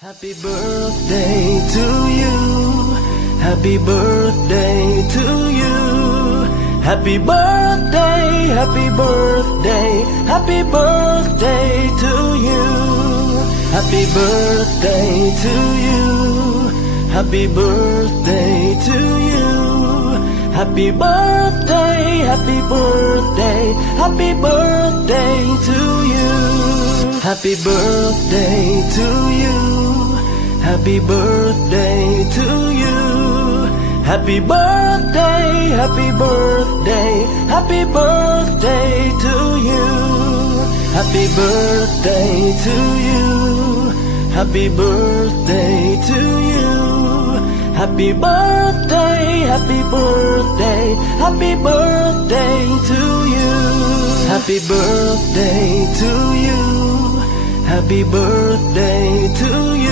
Happy birthday to you. Happy birthday to you. Happy birthday, happy birthday, happy birthday to you. Happy birthday to you. Happy birthday to you. Happy birthday, happy birthday, happy birthday to you. Happy birthday to you. Happy birthday to you. Happy birthday, happy birthday, happy birthday to you. Happy birthday to you. Happy birthday to you. Happy birthday, happy birthday, happy birthday to you. Happy birthday to you. Happy birthday to you.